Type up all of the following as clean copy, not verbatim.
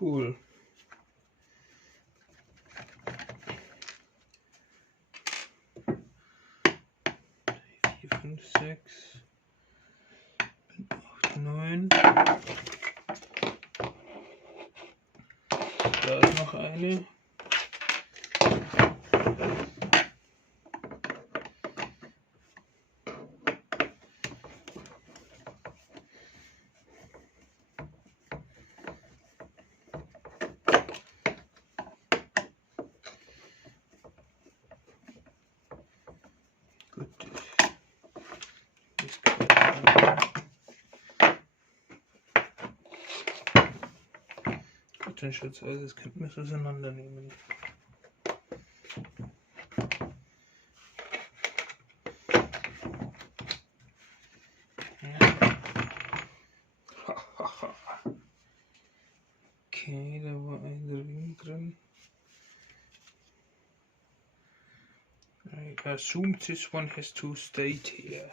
cool. Vier, 5, 6, 8, 9. Da ist noch eine. Gut. Gut, dann schaut es aus, das könnten wir es auseinandernehmen. Okay, da war ein Ring drin. I assume this one has to stay here.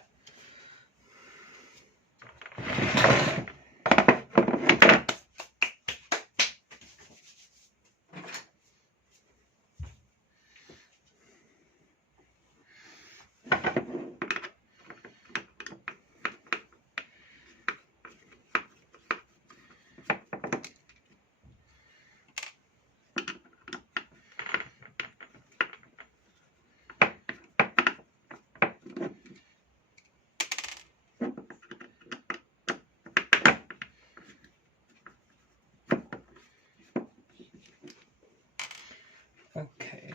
Okay.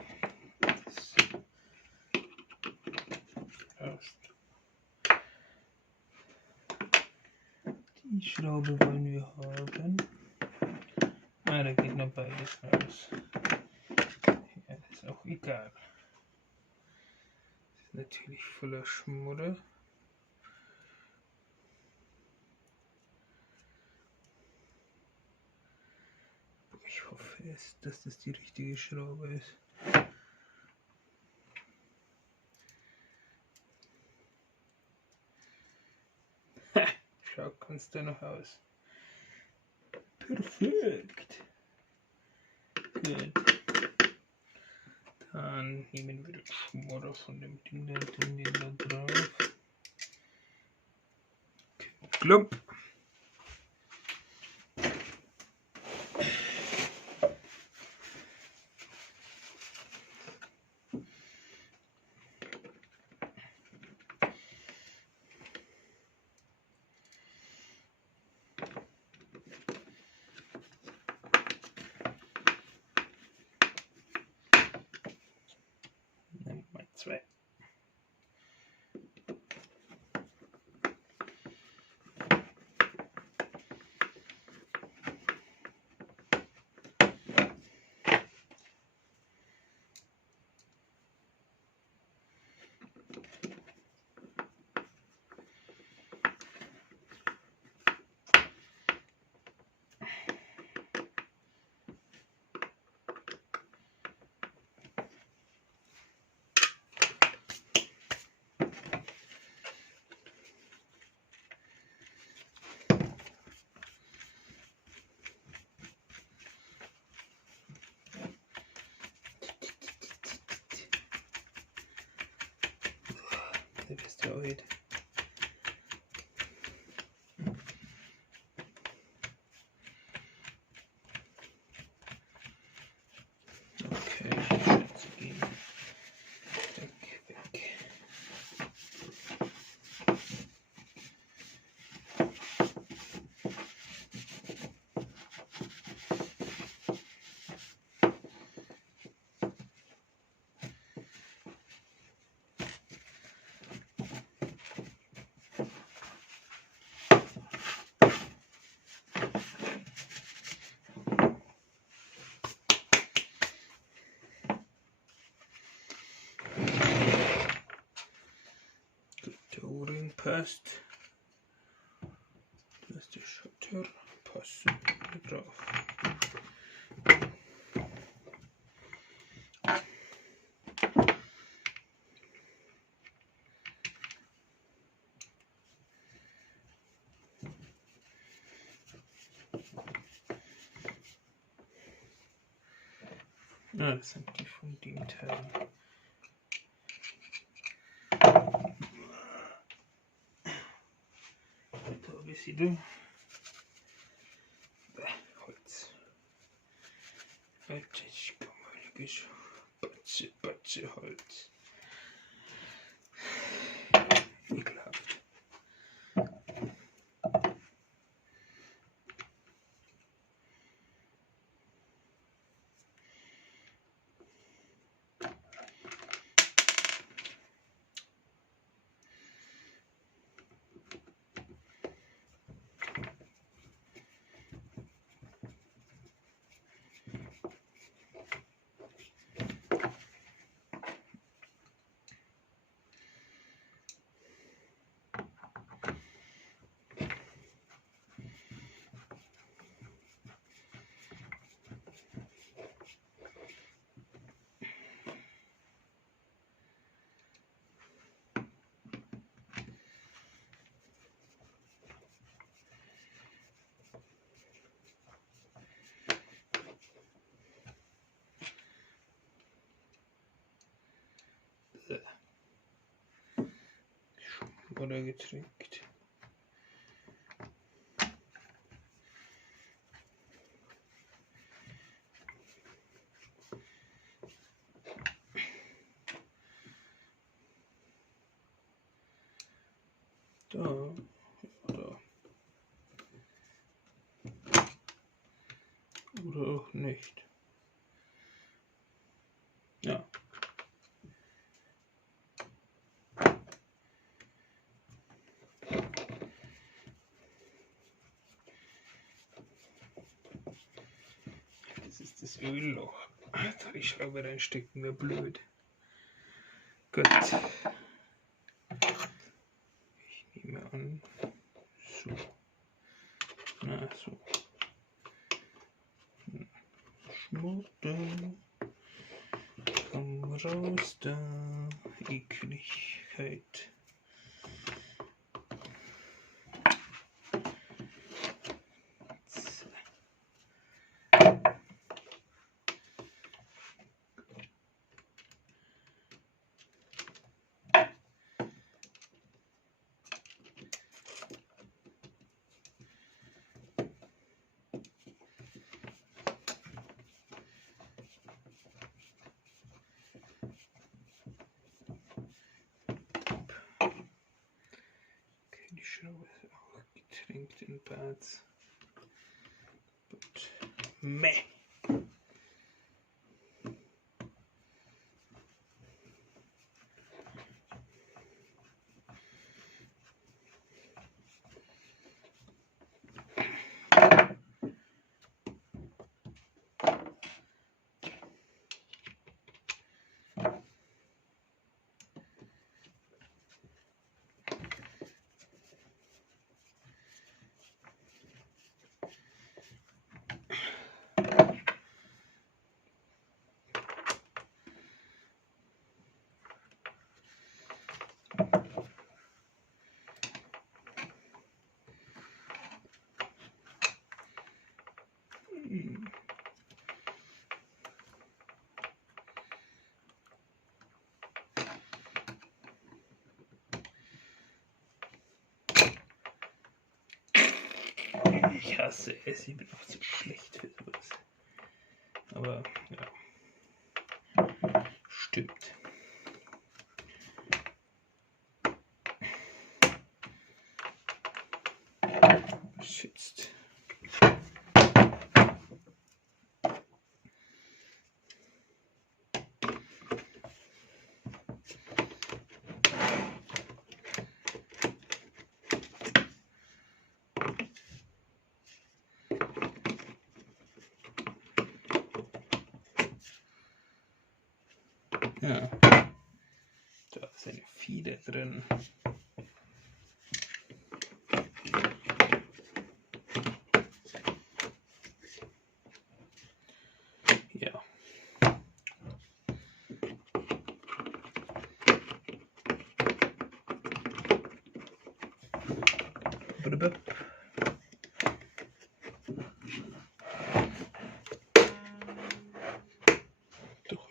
Die Schraube wollen wir haben. Ah, da geht noch beides raus. Ja, das ist auch egal. Das ist natürlich voller Schmudder. Ich hoffe, dass das die richtige Schraube ist. Schaut kannst du noch aus. Perfekt. Gut. Dann nehmen wir den Schmodder von dem Ding da drauf. Klump. Nummer 2. Du bist ja heute. Okay, Schätze gehen. Weg. Der O-Ring passt. Das ist der Schutter. Passen drauf. Ja, das sind die von dem Teil. Da habe ich sie da. Holz. Alter, ich kann mal logisch. Batze Holz. Ekelhaft. Oder getrinkt. Da. Oder. Oder auch nicht. Ja. Das ist das Ölloch. Da die Schraube reinstecken, wäre blöd. Gut. Ich nehme an. So. Na, so. Schmutter. Komm raus da. Ekligkeit. Die Schraube ist auch getränkt in Parts. Gut. Meh. Ich hasse es, ich bin auch zu schlecht für sowas. Aber ja, stimmt. Schützt. Ja, da ist eine Fieder drin. Ja.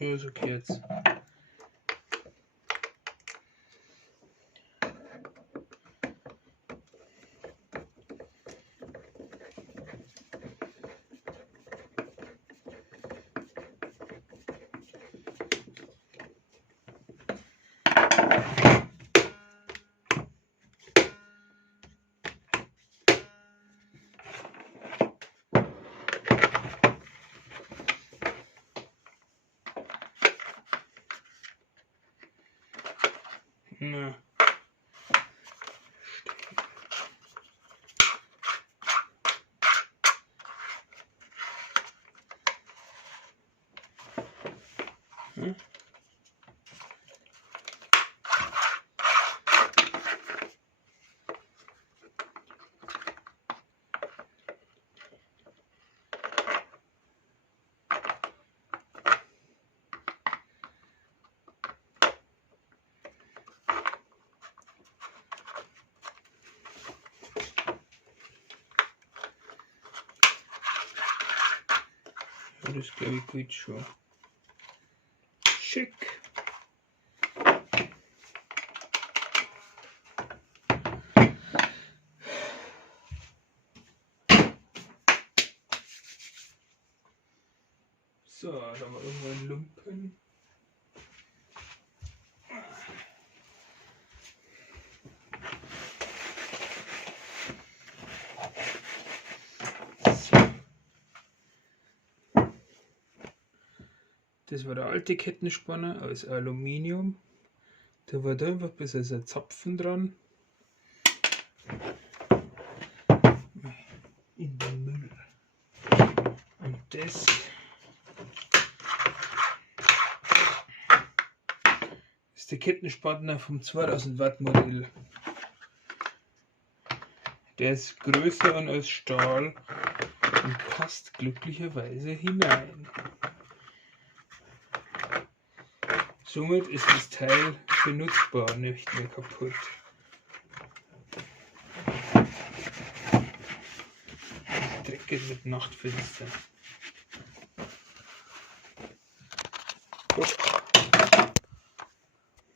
Ja, ist okay jetzt. Na. Hm? Ja, das glaube ich geht schon. Schick. So, da haben wir irgendwo einen Lumpen. So. Das war der alte Kettenspanner aus Aluminium. Da war da einfach ein bisschen ein Zapfen dran. In den Müll. Und das ist der Kettenspanner vom 2000 Watt Modell. Der ist größer und aus Stahl und passt glücklicherweise hinein. Somit ist das Teil benutzbar, nicht mehr kaputt. Dreckig mit Nachtfenster.